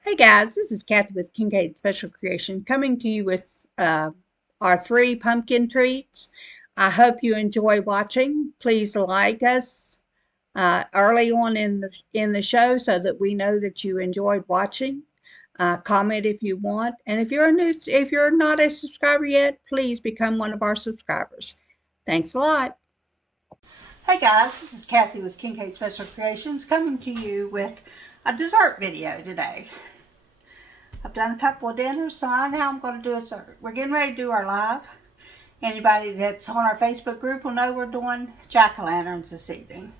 Hey guys, this is Kathy with Kincaid Special Creation coming to you with our 3 pumpkin treats. I hope you enjoy watching. Please like us early on in the show so that we know that you enjoyed watching. Comment if you want, and if you're not a subscriber yet, please become one of our subscribers. Thanks a lot. Hey guys, this is Kathy with Kincaid Special Creations coming to you with a dessert video today. I've done a couple of dinners, so now I'm going to do a dessert. We're getting ready to do our live. Anybody that's on our Facebook group will know we're doing jack-o'-lanterns this evening.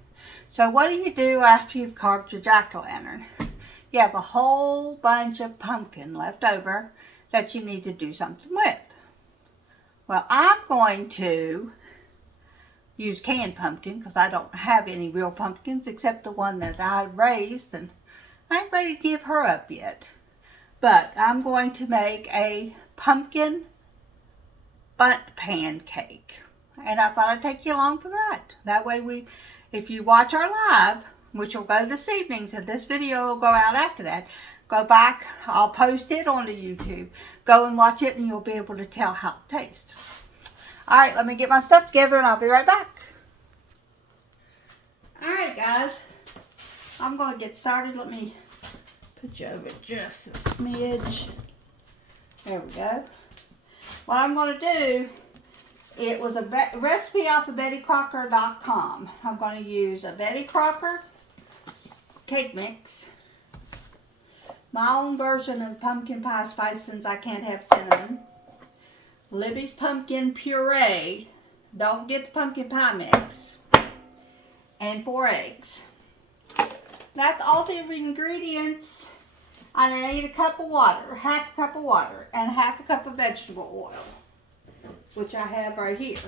So what do you do after you've carved your jack-o'-lantern? You have a whole bunch of pumpkin left over that you need to do something with. Well, I'm going to use canned pumpkin because I don't have any real pumpkins except the one that I raised, and I ain't ready to give her up yet. But I'm going to make a pumpkin bundt pancake, and I thought I'd take you along for that. That way if you watch our live, which will go this evening, so this video will go out after that, go back, I'll post it onto YouTube. Go and watch it and you'll be able to tell how it tastes. Alright, let me get my stuff together and I'll be right back. Alright guys, I'm going to get started. Let me put you over just a smidge. There we go. What I'm going to do, it was a recipe off of BettyCrocker.com. I'm going to use a Betty Crocker cake mix, my own version of pumpkin pie spice since I can't have cinnamon, Libby's pumpkin puree, don't get the pumpkin pie mix, and 4 eggs. That's all the ingredients. I need a cup of water, half a cup of water, and half a cup of vegetable oil, which I have right here.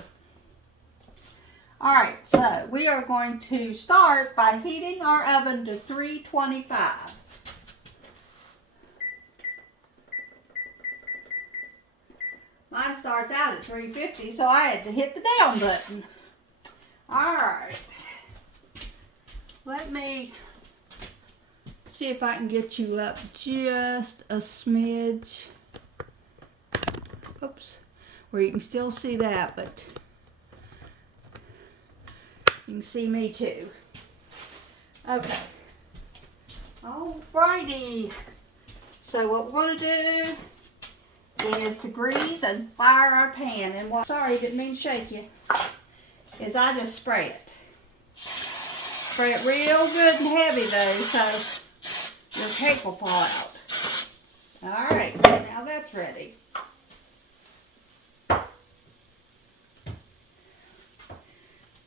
Alright, so we are going to start by heating our oven to 325. Mine starts out at 350, so I had to hit the down button. Alright. Let me see if I can get you up just a smidge. Oops. Where you can still see that, but you can see me too. Okay. Alrighty. So what we're going to do is to grease and fire our pan. And sorry, didn't mean to shake you. Is I just spray it. Spray it real good and heavy though, so your cake will fall out. Alright, now that's ready.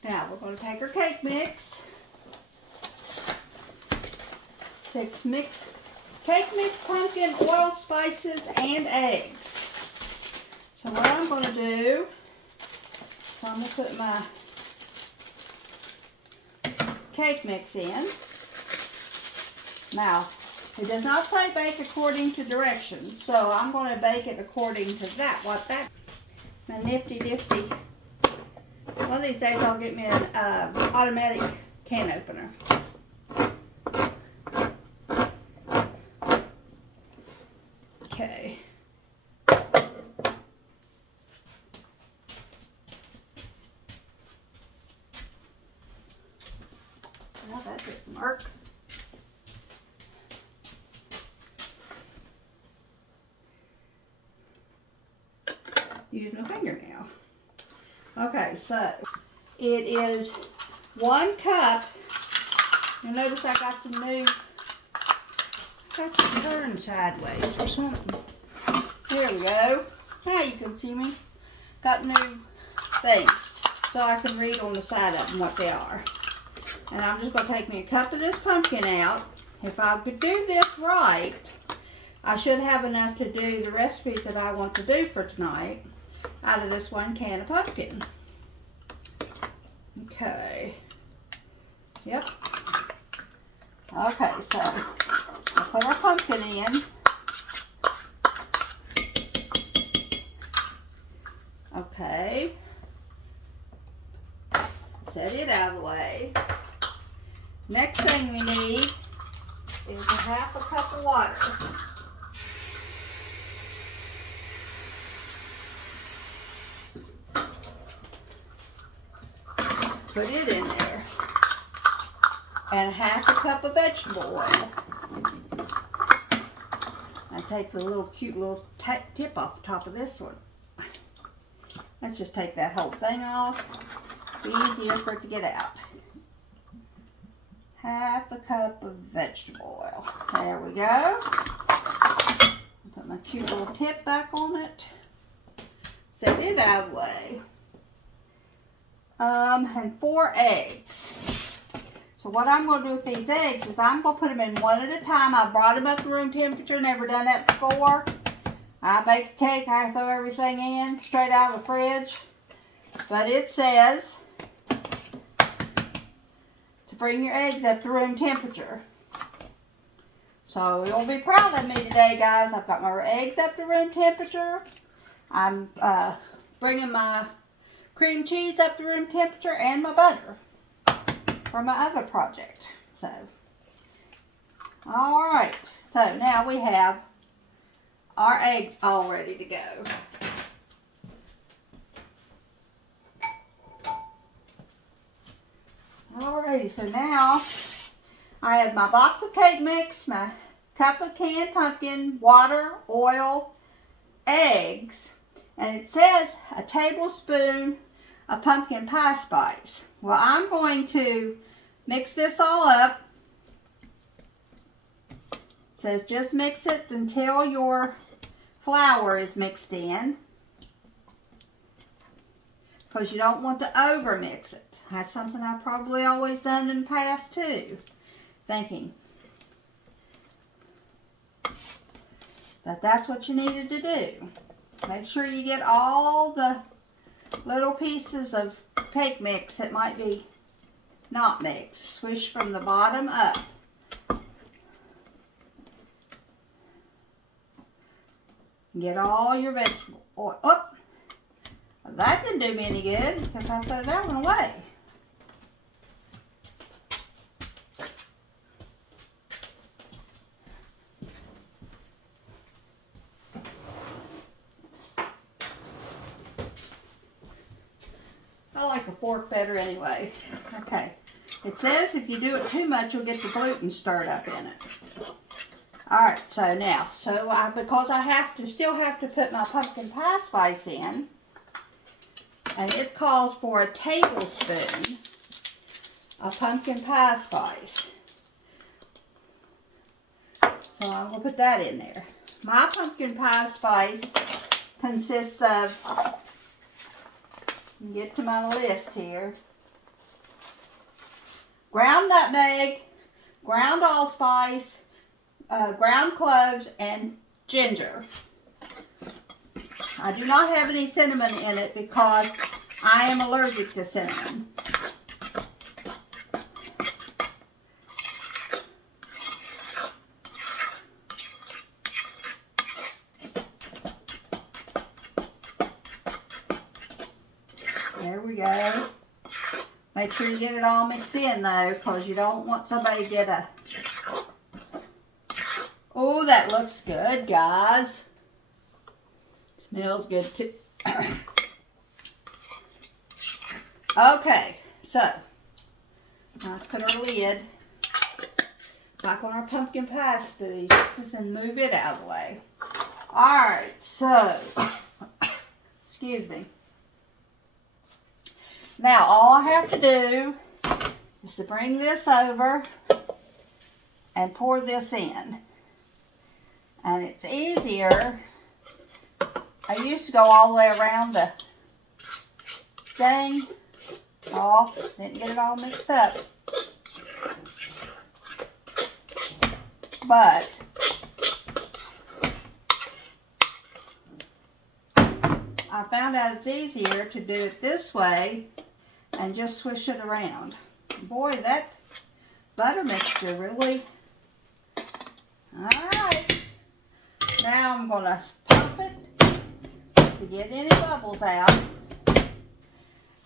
Now we're going to take our cake mix. Cake mix, pumpkin, oil, spices, and eggs. So what I'm going to do, I'm going to put my cake mix in. Now, it does not say bake according to directions, so I'm going to bake it according to my nifty nifty. One of these days I'll get me an automatic can opener. Okay. Well, that didn't work. Use my fingernail. Okay, so it is 1 cup. You'll notice I got to turn sideways or something. There we go. Now you can see me. Got new things so I can read on the side of them what they are. And I'm just going to take me a cup of this pumpkin out. If I could do this right, I should have enough to do the recipes that I want to do for tonight out of this 1 can of pumpkin. Okay. Yep. Okay, so I'll put our pumpkin in. Okay. Set it out of the way. Next thing we need is a half a cup of water. Put it in there. And half a cup of vegetable oil. And take the little cute little tip off the top of this one. Let's just take that whole thing off. Be easier for it to get out. Half a cup of vegetable oil. There we go. Put my cute little tip back on it. Set it out of the way. And 4 eggs. So what I'm going to do with these eggs is I'm going to put them in one at a time. I brought them up to room temperature. Never done that before. I bake a cake. I throw everything in straight out of the fridge. But it says to bring your eggs up to room temperature. So you'll be proud of me today, guys. I've got my eggs up to room temperature. I'm bringing my cream cheese up to room temperature and my butter for my other project. So, all right. So now we have our eggs all ready to go. Alrighty, so now I have my box of cake mix, my cup of canned pumpkin, water, oil, eggs, and it says a tablespoon of pumpkin pie spice. Well, I'm going to mix this all up. It says just mix it until your flour is mixed in, because you don't want to over mix it. That's something I've probably always done in the past too, thinking that that's what you needed to do. Make sure you get all the little pieces of cake mix that might be not mixed. Swish from the bottom up. Get all your vegetable oil. Oh, that didn't do me any good because I threw that one away. I like a fork better anyway. Okay. It says if you do it too much, you'll get the gluten stirred up in it. Alright, so now, because I still have to put my pumpkin pie spice in, and it calls for a tablespoon of pumpkin pie spice. So I'm going to put that in there. My pumpkin pie spice consists of, get to my list here, ground nutmeg, ground allspice, ground cloves, and ginger. I do not have any cinnamon in it because I am allergic to cinnamon. There we go. Make sure you get it all mixed in though, because you don't want somebody to get a... Oh, that looks good, guys. Smells good too. Okay, so let's put our lid back on our pumpkin pie spooges and move it out of the way. Alright, so, excuse me. Now, all I have to do is to bring this over and pour this in. And it's easier. I used to go all the way around the thing. Oh, didn't get it all mixed up. But I found out it's easier to do it this way and just swish it around. Boy, that butter mixture really... Alright. Now I'm going to pump it to get any bubbles out.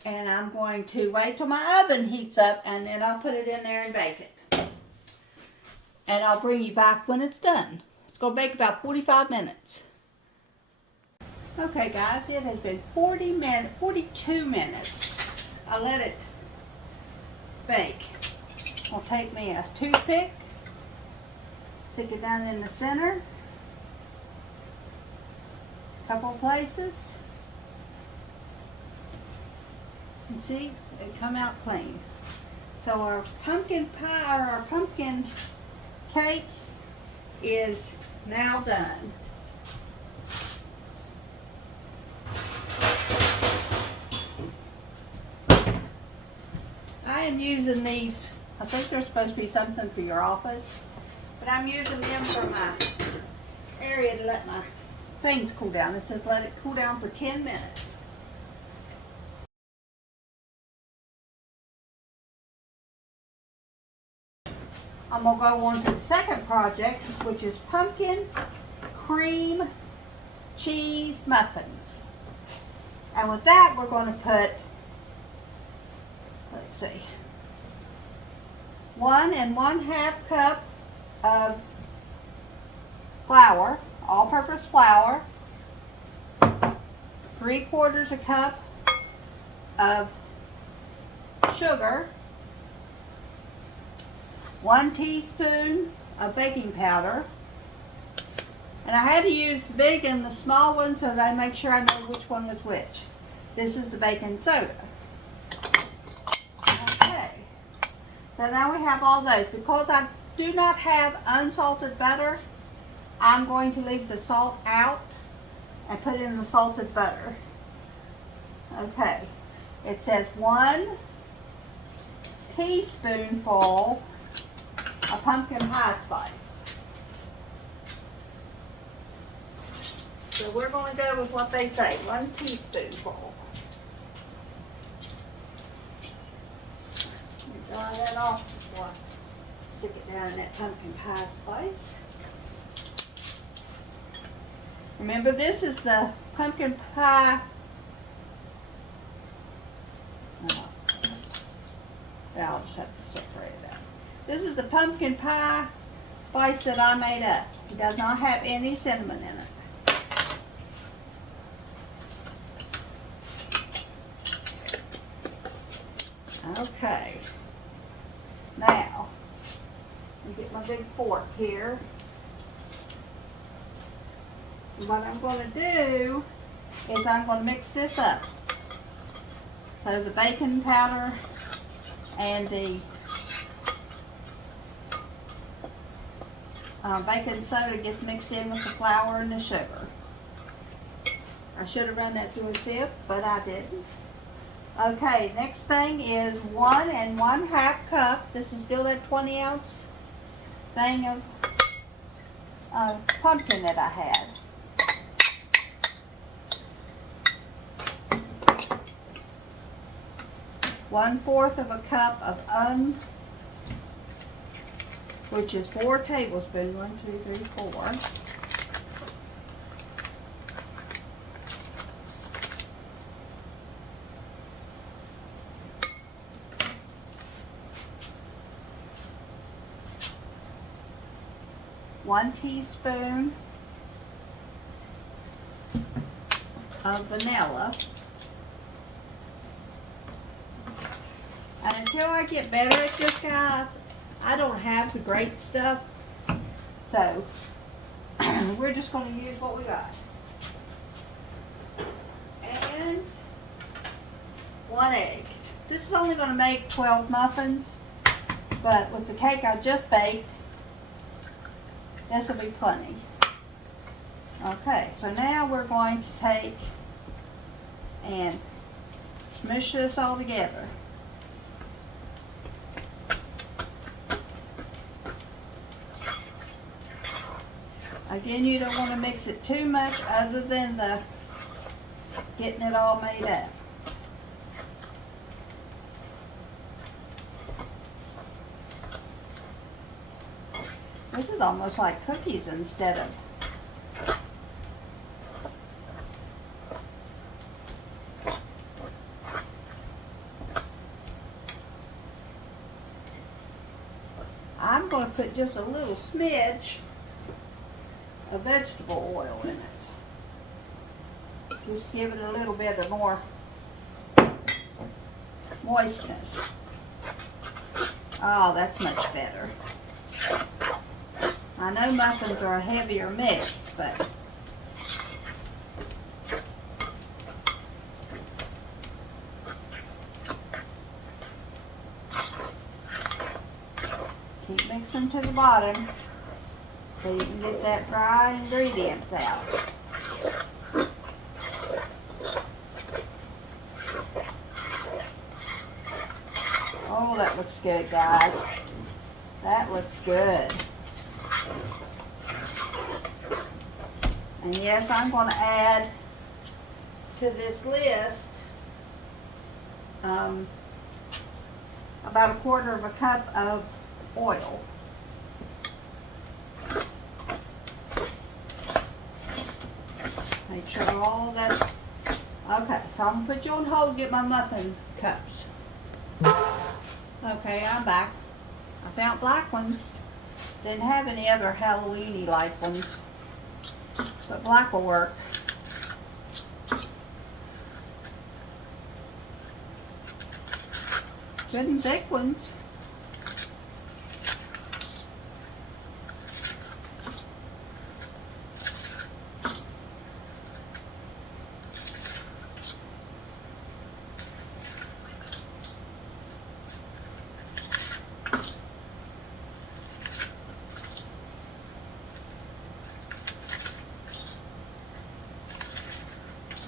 And I'm going to wait till my oven heats up, and then I'll put it in there and bake it. And I'll bring you back when it's done. It's going to bake about 45 minutes. Okay guys, it has been 42 minutes. I let it bake. I'll take me a toothpick, stick it down in the center, a couple places, and see, it come out clean. So our pumpkin pie, or our pumpkin cake is now done. I am using these, I think they're supposed to be something for your office, but I'm using them for my area to let my things cool down. It says let it cool down for 10 minutes. I'm going to go on to the second project, which is pumpkin cream cheese muffins. And with that, we're going to put, let's see, 1 1/2 cup of flour, all-purpose flour, 3/4 a cup of sugar, 1 teaspoon of baking powder, and I had to use the big and the small one so that I make sure I know which one was which. This is the baking soda. Okay, so now we have all those. Because I do not have unsalted butter, I'm going to leave the salt out and put in the salted butter. Okay, it says 1 teaspoonful of pumpkin pie spice. So we're going to go with what they say, 1 teaspoonful. Dry that off before I stick it down in that pumpkin pie spice. Remember, this is the pumpkin pie. I'll just have to separate it out. This is the pumpkin pie spice that I made up. It does not have any cinnamon in it. Okay. Now, let me get my big fork here. And what I'm going to do is I'm going to mix this up. So the baking powder and the baking soda gets mixed in with the flour and the sugar. I should have run that through a sieve, but I didn't. Okay, next thing is 1 1/2 cup. This is still that 20-ounce thing of pumpkin that I had. One-fourth of a cup of which is 4 tablespoons. 1, 2, 3, 4. One teaspoon of vanilla. And until I get better at this, guys, I don't have the great stuff. So, we're just going to use what we got. And 1 egg. This is only going to make 12 muffins, but with the cake I just baked, this will be plenty. Okay, so now we're going to take and smush this all together. Again, you don't want to mix it too much other than the getting it all made up. This is almost like cookies instead of I'm going to put just a little smidge of vegetable oil in it. Just give it a little bit of more moistness. Oh, that's much better. I know muffins are a heavier mix, but keep mixing to the bottom so you can get that dry ingredients out. Oh, that looks good, guys. That looks good. And yes, I'm going to add to this list about 1/4 cup of oil. Make sure all that. Okay, so I'm going to put you on hold and get my muffin cups. Okay, I'm back. I found black ones. Didn't have any other Halloween-y like ones, but black will work. Good and thick ones.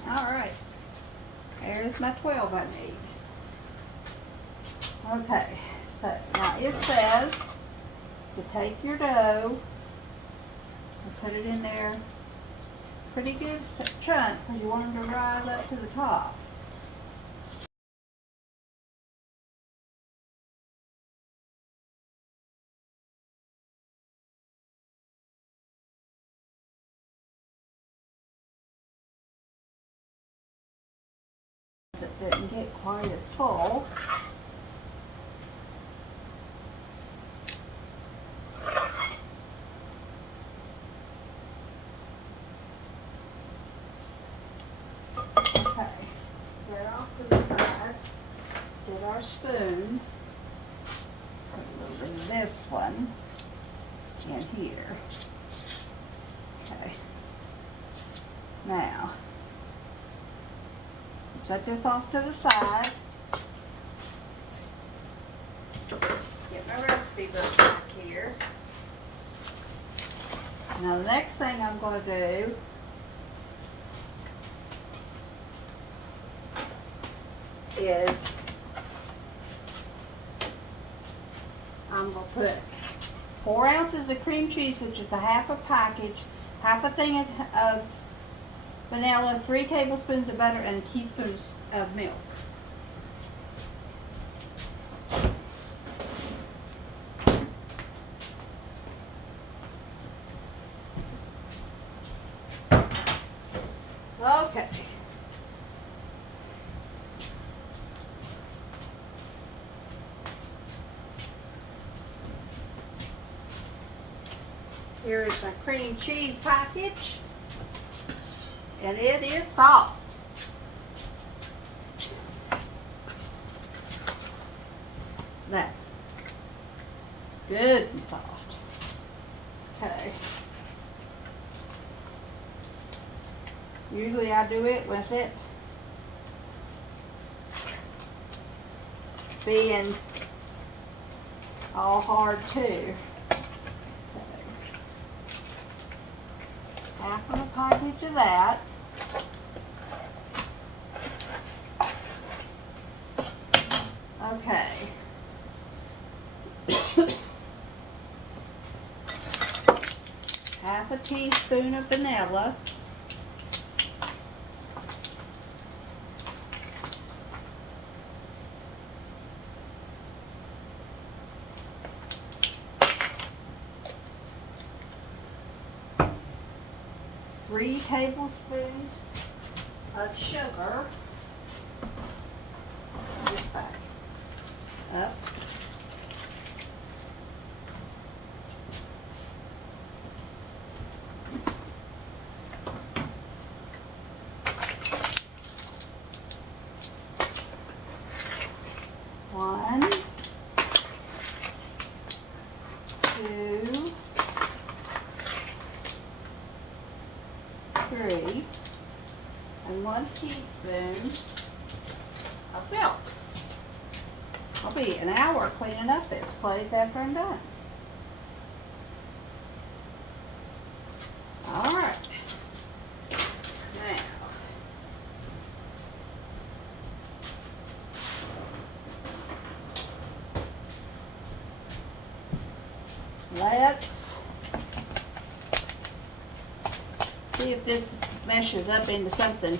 Alright, there's my 12 I need. Okay, so now it says to take your dough and put it in there pretty good chunk because you want them to rise up to the top. It didn't get quite as full. Okay, get off to the side, get our spoon, put a little bit of this one in here. Okay, now set this off to the side. Get my recipe book back here. Now the next thing I'm going to do is I'm going to put 4 ounces of cream cheese, which is a half a package, half a thing of vanilla, 3 tablespoons of butter, and a teaspoon of milk. Okay. Here is my cream cheese package. And it is soft. Now, good and soft. Okay. Usually I do it with it being all hard too. Half of a package of that. Okay. Half a teaspoon of vanilla. Three tablespoons of sugar. This back up. One. 3 and 1 teaspoon of milk. I'll be an hour cleaning up this place after I'm done. Alright. Now, let's see if this meshes up into something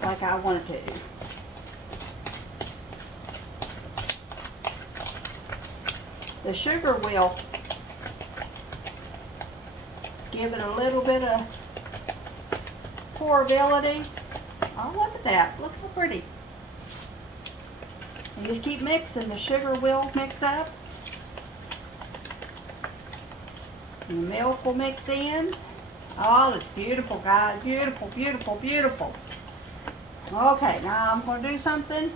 like I want it to. The sugar will give it a little bit of pourability. Oh, look at that. Look how pretty. And just keep mixing. The sugar will mix up. And the milk will mix in. Oh, that's beautiful, guys. Beautiful, beautiful, beautiful. Okay, now I'm going to do something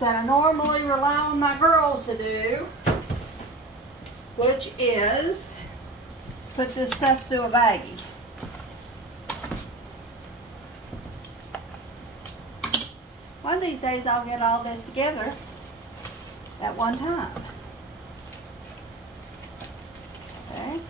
that I normally rely on my girls to do, which is put this stuff through a baggie. One of these days I'll get all this together at one time. Okay.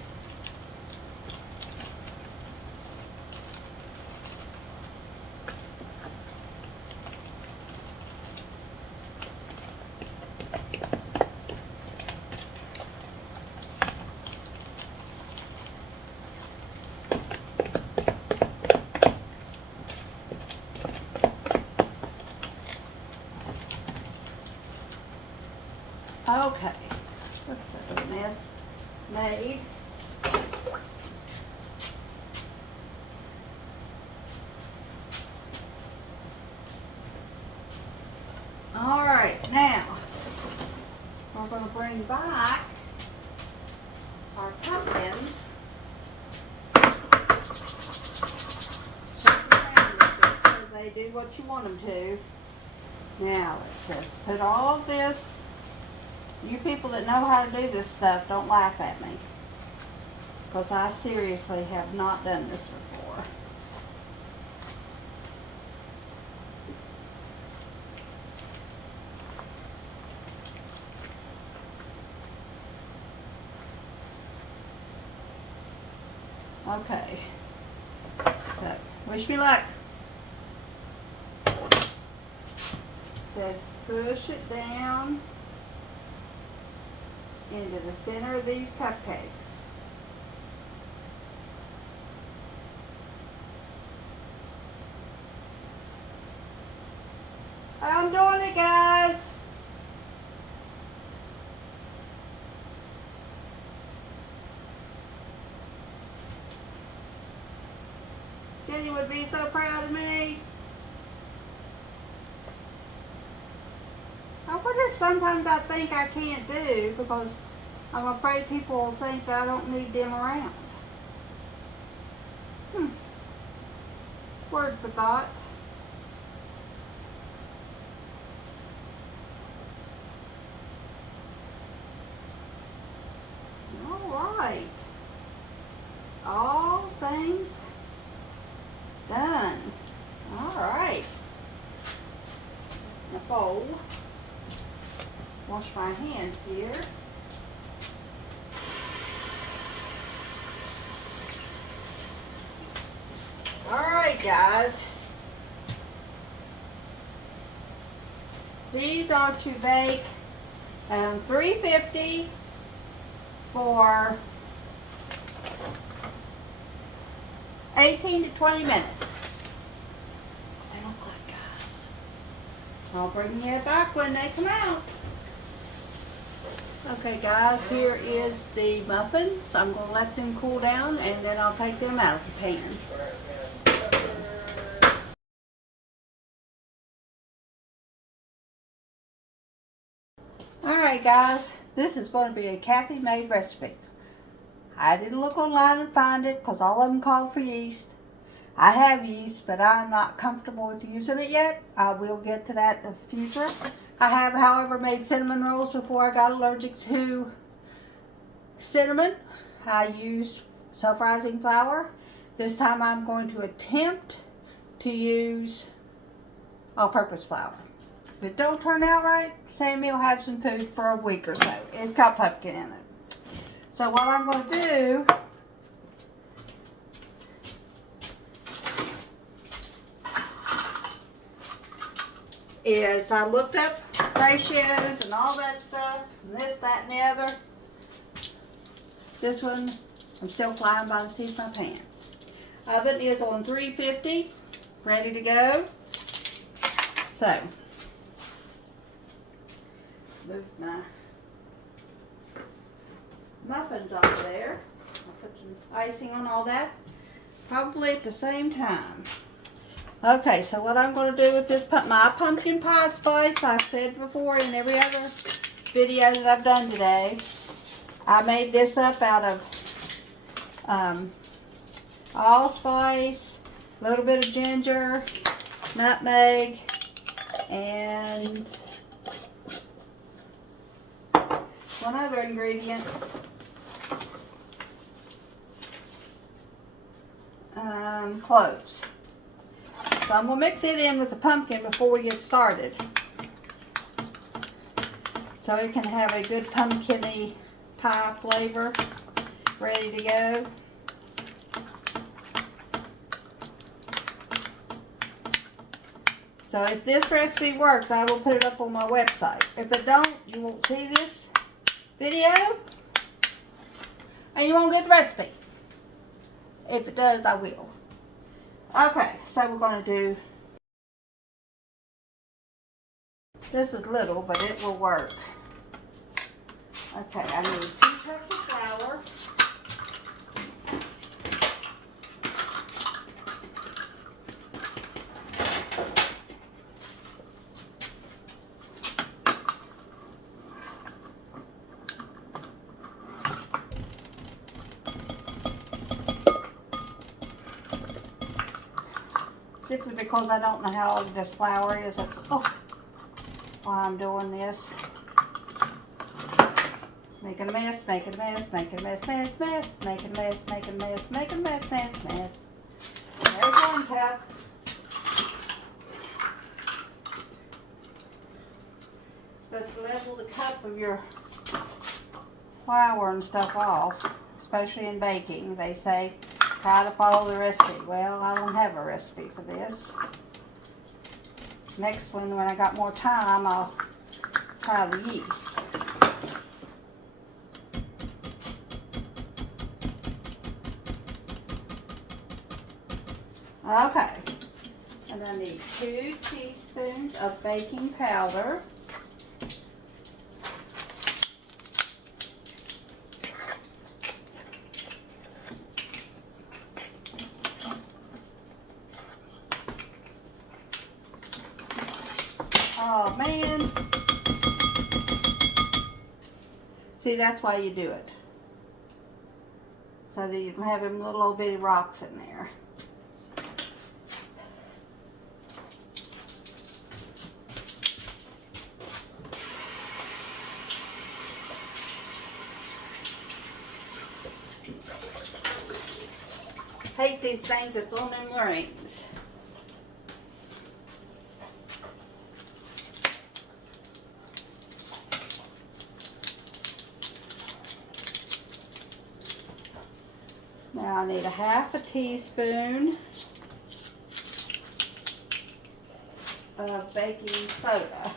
Okay, look at that mess made. All right, now we're going to bring back our pumpkins. So they do what you want them to. Now it says put all of this. You people that know how to do this stuff, don't laugh at me, because I seriously have not done this before. Okay, so wish me luck. It says push it down into the center of these cupcakes. I'm doing it, guys. Jenny would be so proud of me. I wonder if sometimes I think I can't do because I'm afraid people will think that I don't need them around. Word for thought. Alright. All things done. Alright. A bowl. Wash my hands here. Alright, guys. These are to bake 350 for 18 to 20 minutes. They look like, guys. I'll bring you back when they come out. Okay, guys, here is the muffins. I'm going to let them cool down and then I'll take them out of the pan. Alright, guys, this is going to be a Kathy made recipe. I didn't look online and find it because all of them call for yeast. I have yeast, but I'm not comfortable with using it yet. I will get to that in the future. I have, however, made cinnamon rolls before I got allergic to cinnamon. I used self-rising flour. This time I'm going to attempt to use all-purpose flour. If it don't turn out right, Sammy will have some food for a week or so. It's got pumpkin in it. So what I'm going to do is I looked up ratios and all that stuff, and this, that, and the other. This one, I'm still flying by the seat of my pants. Oven is on 350, ready to go. So, move my muffins off there. I'll put some icing on all that, probably at the same time. Okay, so what I'm going to do with this, my pumpkin pie spice, I've said before in every other video that I've done today, I made this up out of allspice, a little bit of ginger, nutmeg, and one other ingredient, cloves. So I'm going to mix it in with the pumpkin before we get started, so it can have a good pumpkin-y pie flavor ready to go. So if this recipe works, I will put it up on my website. If it don't, you won't see this video and you won't get the recipe. If it does, I will. Okay, so we're going to do, this is little, but it will work. Okay, I need 2 cups of flour. Simply because I don't know how old this flour is. While I'm doing this. Making a mess, making a mess, making a mess, mess, mess, making a mess, making a mess, making a mess, mess, mess. There's 1 cup. Supposed to level the cup of your flour and stuff off, especially in baking. They say try to follow the recipe. Well, I don't have a recipe for this. Next one, when I got more time, I'll try the yeast. Okay, and I need 2 teaspoons of baking powder. Oh man. See, that's why you do it. So that you can have them little old bitty rocks in there. Hate these things that's on them rings. Now I need a 1/2 teaspoon of baking soda.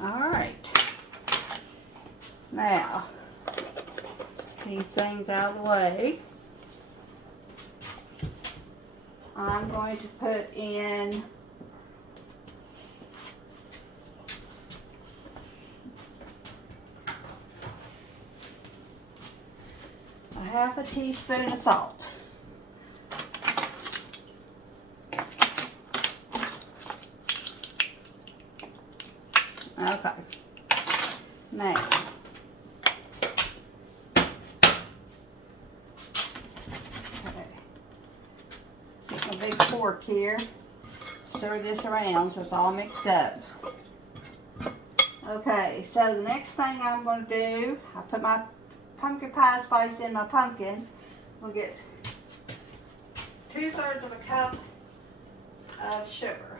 Alright. Now, these things out of the way. I'm going to put in a 1/2 teaspoon of salt. Okay. Now, take my big fork here, stir this around so it's all mixed up. Okay, so the next thing I'm going to do, I put my pumpkin pie spice in my pumpkin. We'll get 2/3 of a cup of sugar.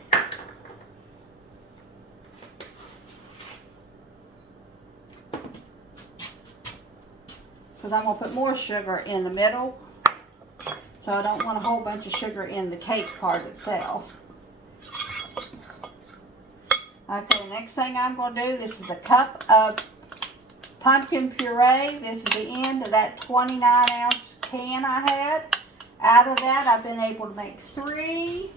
Because I'm going to put more sugar in the middle. So I don't want a whole bunch of sugar in the cake part itself. Okay, next thing I'm going to do, this is a cup of pumpkin puree. This is the end of that 29-ounce can I had. Out of that, I've been able to make 3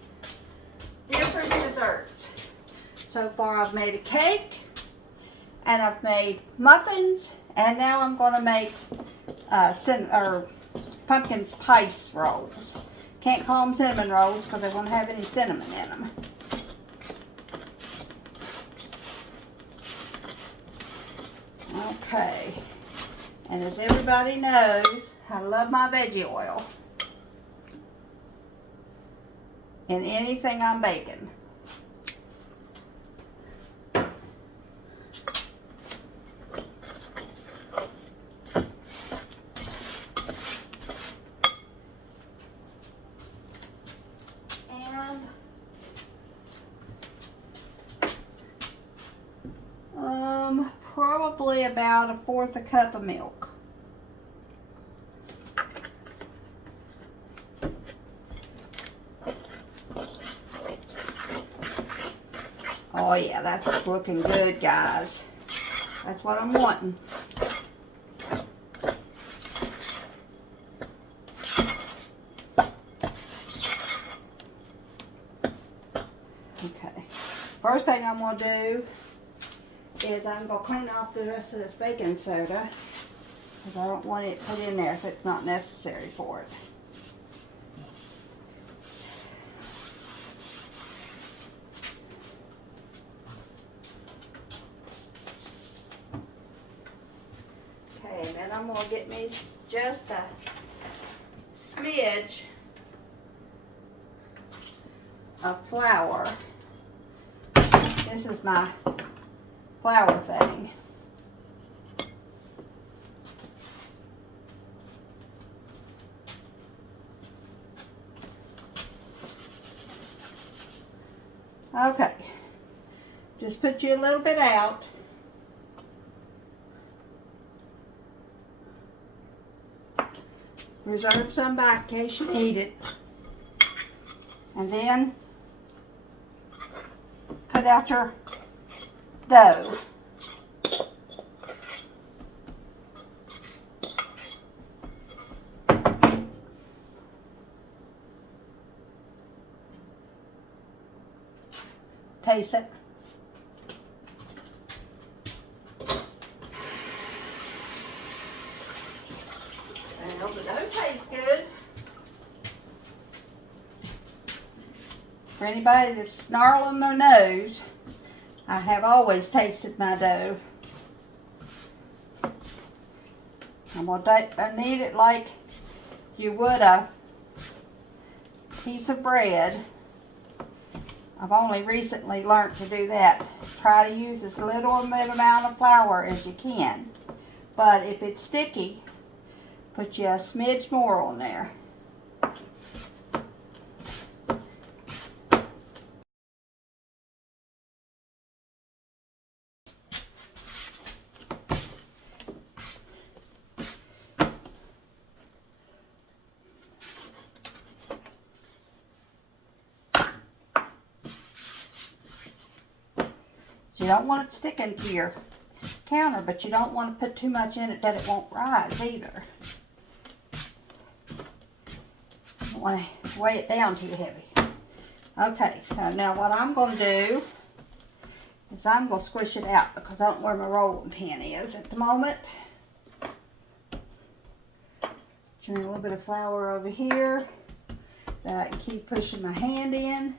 different desserts. So far, I've made a cake, and I've made muffins, and now I'm going to make pumpkin spice rolls. Can't call them cinnamon rolls because they won't have any cinnamon in them. Okay, and as everybody knows, I love my veggie oil in anything I'm baking. Probably about 1/4 a cup of milk. Oh yeah, that's looking good, guys. That's what I'm wanting. Okay, first thing I'm going to do is I'm going to clean off the rest of this baking soda because I don't want it put in there if it's not necessary for it. Okay, and then I'm going to get me just a smidge of flour. This is my flour thing. Okay, just put you a little bit out. Reserve some back in case you need it. And then put out your dough. Taste it. Well, the dough tastes good. For anybody that's snarling their nose, I have always tasted my dough. I'm going to knead it like you would a piece of bread. I've only recently learned to do that. Try to use as little amount of flour as you can. But if it's sticky, put you a smidge more on there. You don't want it sticking to your counter, but you don't want to put too much in it that it won't rise either. You don't want to weigh it down too heavy. Okay, so now what I'm going to do is I'm going to squish it out because I don't know where my rolling pin is at the moment. Turn a little bit of flour over here that I can keep pushing my hand in.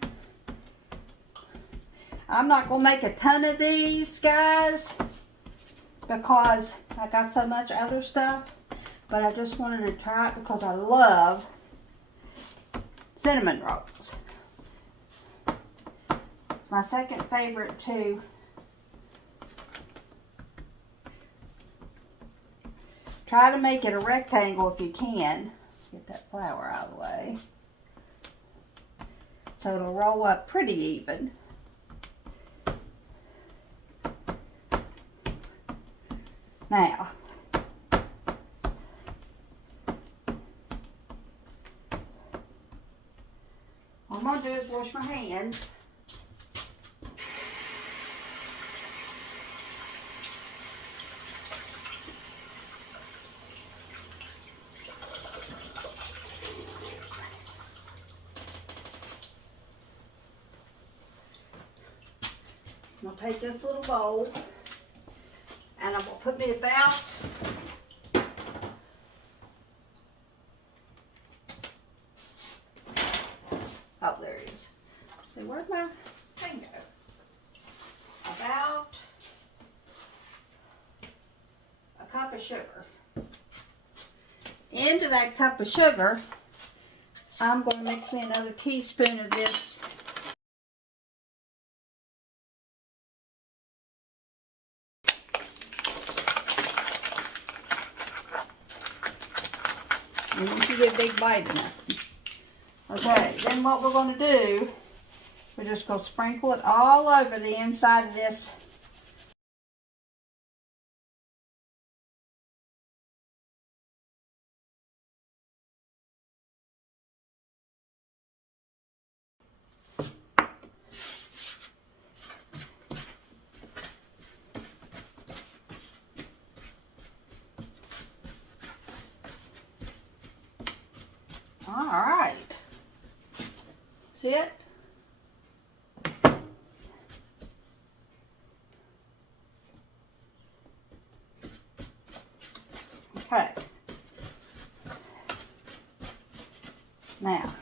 I'm not going to make a ton of these, guys, because I got so much other stuff. But I just wanted to try it because I love cinnamon rolls. It's my second favorite to Try to make it a rectangle if you can. Get that flour out of the way. So it'll roll up pretty even. Now, what I'm going to do is wash my hands. I'm going to take this little bowl and I'm going to put me about oh, there it is. See, where'd my thing go? About a cup of sugar. Into that cup of sugar, I'm going to mix me another teaspoon of this and once you get a big bite in it. Okay, then what we're going to do, we're just going to sprinkle it all over the inside of this. All right. See it? Okay. Now,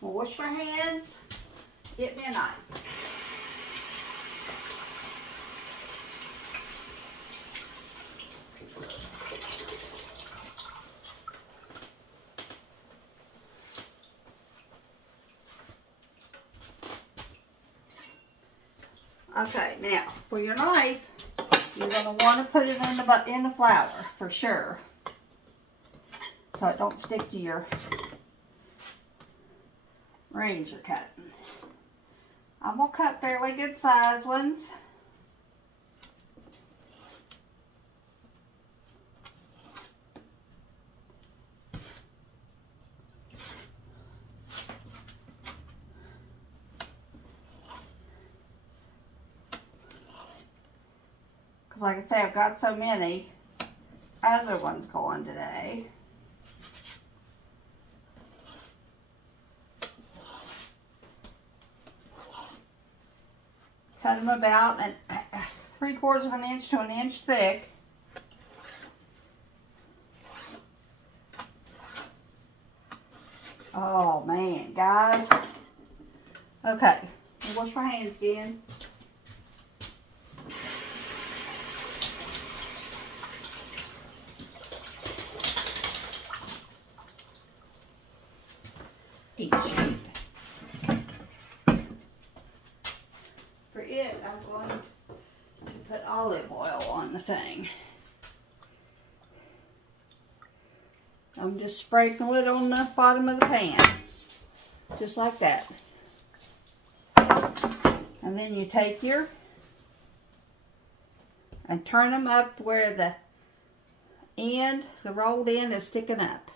we'll wash my hands. Get me a knife. Okay, now for your knife, you're going to want to put it in the flour for sure, so it don't stick to your rings you're cutting. I'm going to cut fairly good size ones. Like I say, I've got so many other ones going today. Cut them about 3/4 of an inch to an inch thick. Oh man, guys. Okay, I'll wash my hands again. For it, I'm going to put olive oil on the thing. I'm just sprinkling it on the bottom of the pan, just like that. And then you take and turn them up where the rolled end is sticking up.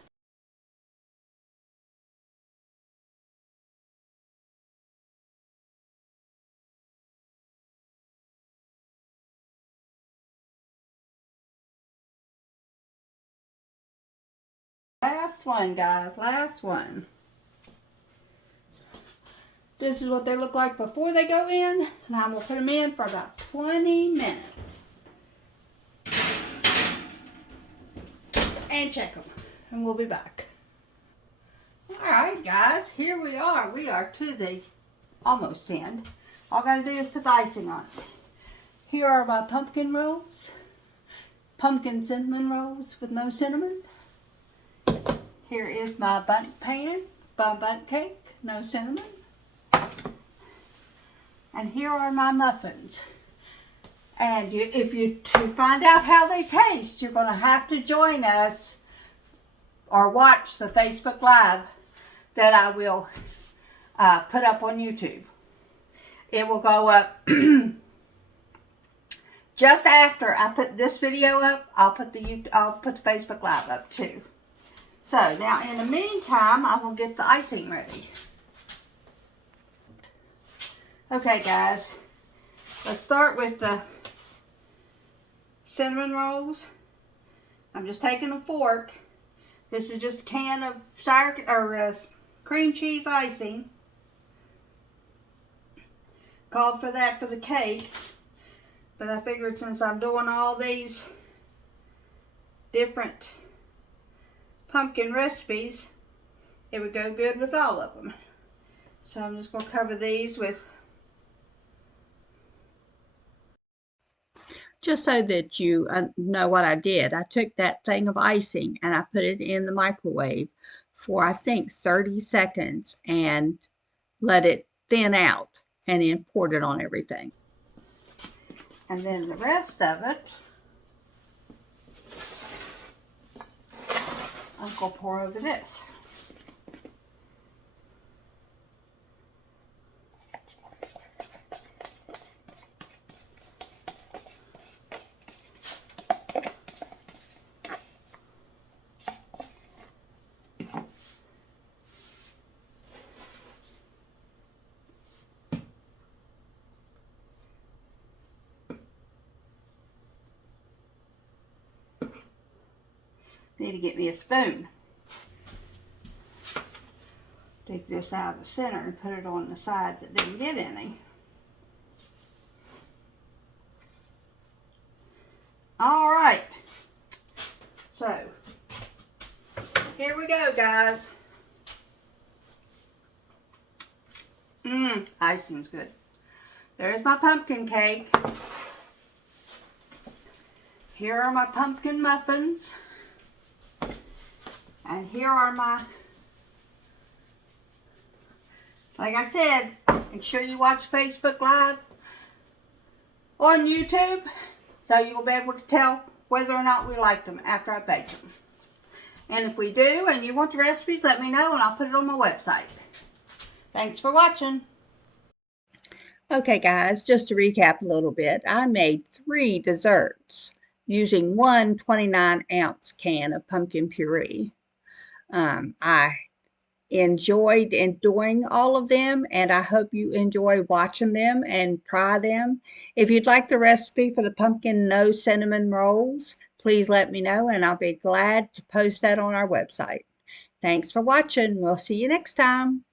Last one, guys, last one. This is what they look like before they go in, and I'm going to put them in for about 20 minutes. And check them, and we'll be back. Alright guys, here we are. We are to the almost end. All I got to do is put the icing on it. Here are my pumpkin rolls. Pumpkin cinnamon rolls with no cinnamon. Here is my bundt cake, no cinnamon. And here are my muffins. And to find out how they taste, you're going to have to join us or watch the Facebook Live that I will put up on YouTube. It will go up just after I put this video up. I'll put the Facebook Live up too. So now, in the meantime, I will get the icing ready. Okay, guys, let's start with the cinnamon rolls. I'm just taking a fork. This is just a can of cream cheese icing. Called for that for the cake, but I figured since I'm doing all these different pumpkin recipes, it would go good with all of them. So I'm just going to cover these with... Just so that you know what I did, I took that thing of icing and I put it in the microwave for I think 30 seconds and let it thin out, and then poured it on everything. And then the rest of it, I'm going to pour over this. Need to get me a spoon. Take this out of the center and put it on the sides that didn't get any. All right. So, here we go, guys. Icing's good. There's my pumpkin cake. Here are my pumpkin muffins. And here are my, like I said, make sure you watch Facebook Live on YouTube so you'll be able to tell whether or not we liked them after I bake them. And if we do and you want the recipes, let me know and I'll put it on my website. Thanks for watching. Okay, guys, just to recap a little bit, I made 3 desserts using one 29-ounce can of pumpkin puree. I enjoyed doing all of them, and I hope you enjoy watching them and try them. If you'd like the recipe for the pumpkin no cinnamon rolls, please let me know and I'll be glad to post that on our website. Thanks for watching. We'll see you next time.